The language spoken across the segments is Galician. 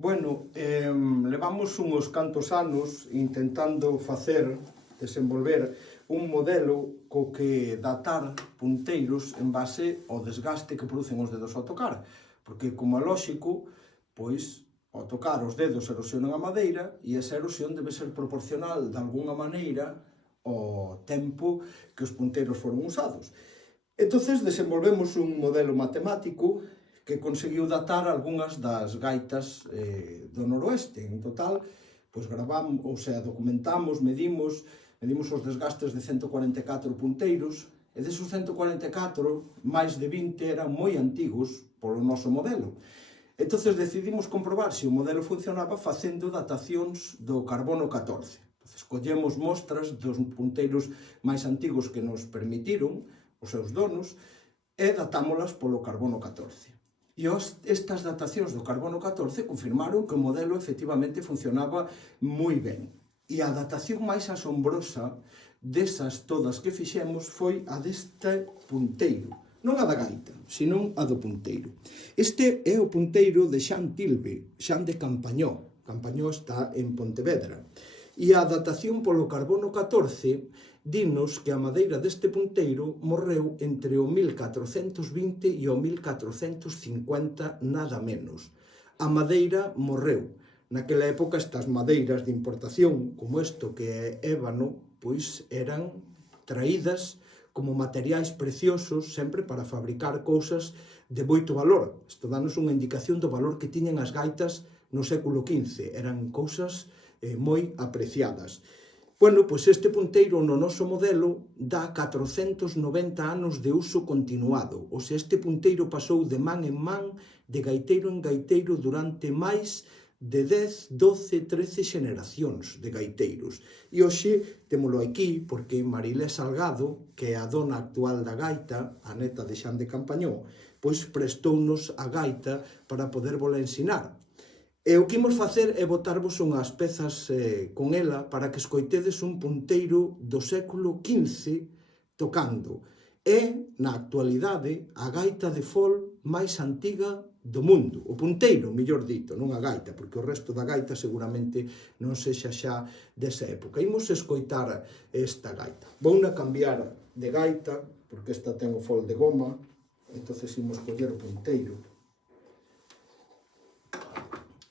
Bueno, levamos uns cantos anos intentando desenvolver un modelo co que datar punteiros en base ao desgaste que producen os dedos ao tocar. Porque, como é lóxico, pois, ao tocar os dedos erosionan a madeira e esa erosión debe ser proporcional de alguna maneira ao tempo que os punteiros foron usados. Entonces desenvolvemos un modelo matemático que conseguiu datar algunhas das gaitas do noroeste. En total, pois gravamos, documentamos, medimos os desgastes de 144 punteiros, e desos 144, máis de 20 eran moi antigos polo noso modelo. Entonces decidimos comprobar se o modelo funcionaba facendo datacións do carbono 14. Entonces, collemos mostras dos punteiros máis antigos que nos permitiron, os seus donos, e datámolas polo carbono 14. E estas datacións do carbono 14 confirmaron que o modelo efectivamente funcionaba moi ben. E a datación máis asombrosa desas todas que fixemos foi a deste punteiro. Non a da gaita, senón a do punteiro. Este é o punteiro de Xan Tilbe, Xan de Campañó. Campañó está en Pontevedra. E a datación polo carbono 14 dinos que a madeira deste punteiro morreu entre o 1420 e o 1450, nada menos. A madeira morreu. Naquela época estas madeiras de importación, como isto que é ébano, pois eran traídas como materiais preciosos sempre para fabricar cousas de moito valor. Isto danos unha indicación do valor que tiñan as gaitas no século XV. Eran cousas moi apreciadas. Bueno, pois este punteiro no noso modelo dá 490 anos de uso continuado. Ou se este punteiro pasou de man en man, de gaiteiro en gaiteiro durante máis de 10, 12, 13 xeneracións de gaiteiros. E hoxe témolo aquí porque Marilé Salgado, que é a dona actual da gaita, a neta de Xan de Campañó, pois prestounos a gaita para poder vola ensinar. E o que imos facer é botarvos unhas pezas con ela para que escoitedes un punteiro do século XV tocando. É, na actualidade, a gaita de fol máis antiga do mundo. O punteiro, mellor dito, non a gaita, porque o resto da gaita seguramente non sexa xa desa época. Imos escoitar esta gaita. Vouna cambiar de gaita, porque esta ten o fol de goma, entonces imos coller o punteiro.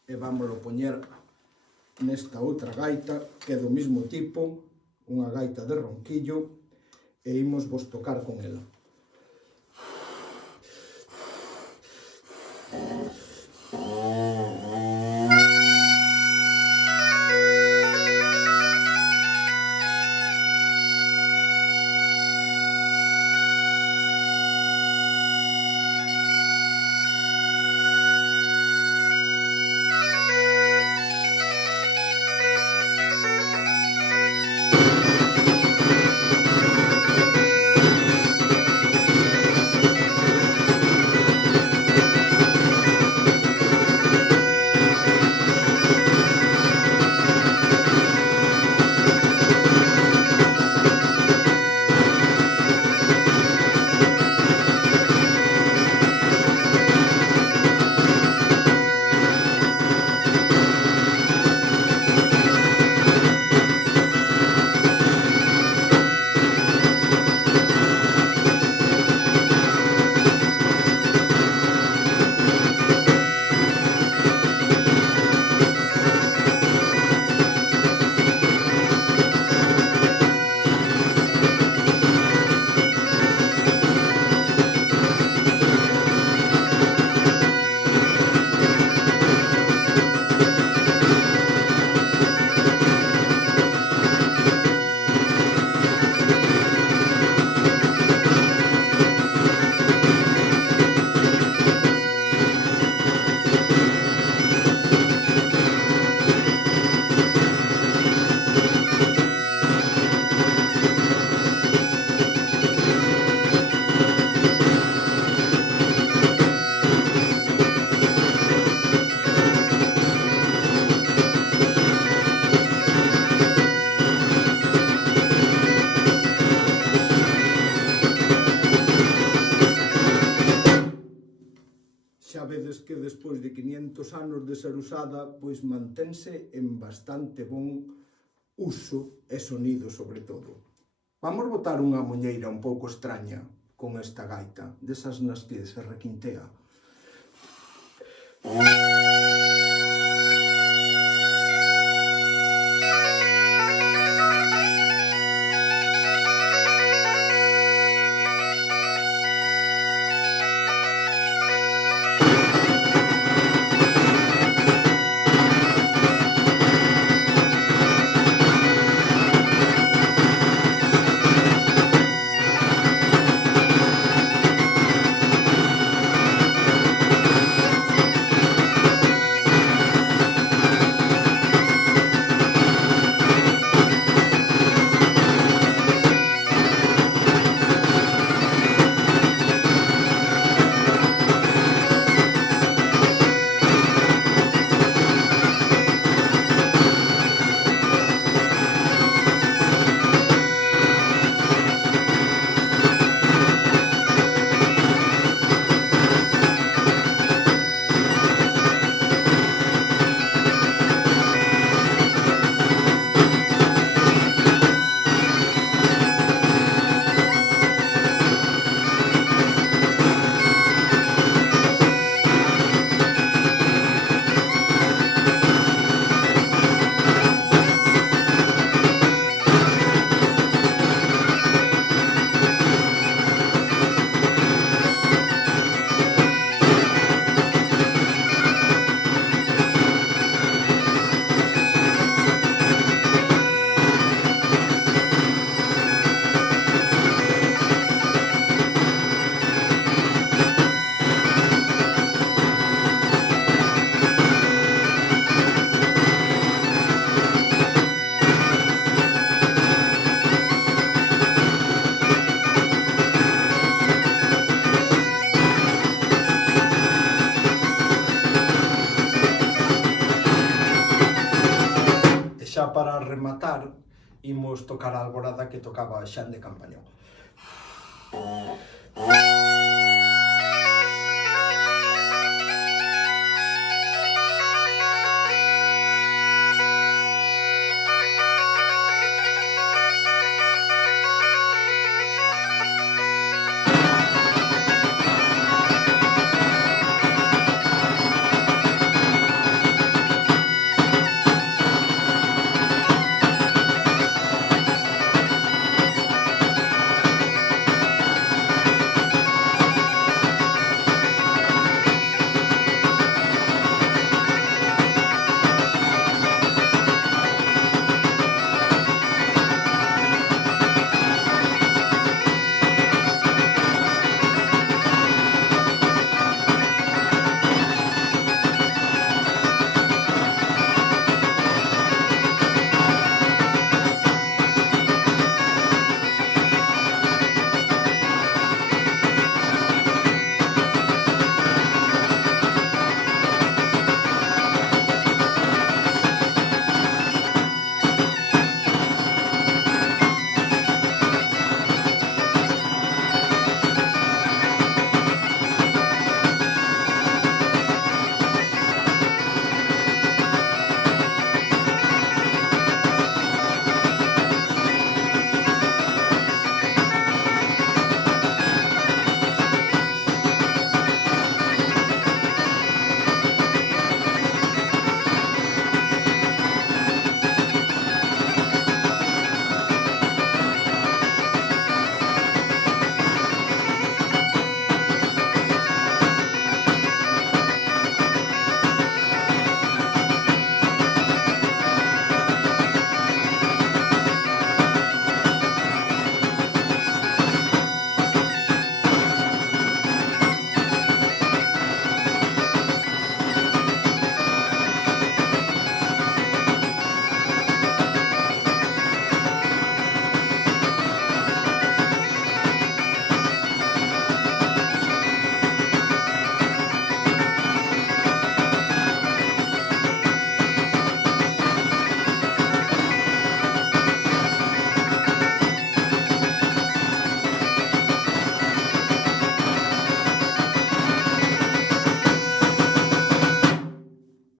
E vámoslo poñer nesta outra gaita, que é do mesmo tipo, unha gaita de ronquillo, e imos vos tocar con ela. de ser usada, pois mantense en bastante bon uso e sonido sobre todo. Vamos botar unha muñeira un pouco extraña con esta gaita, desas nas que se requintea. Xa para rematar, imos tocar a alborada que tocaba Xan de Campañón.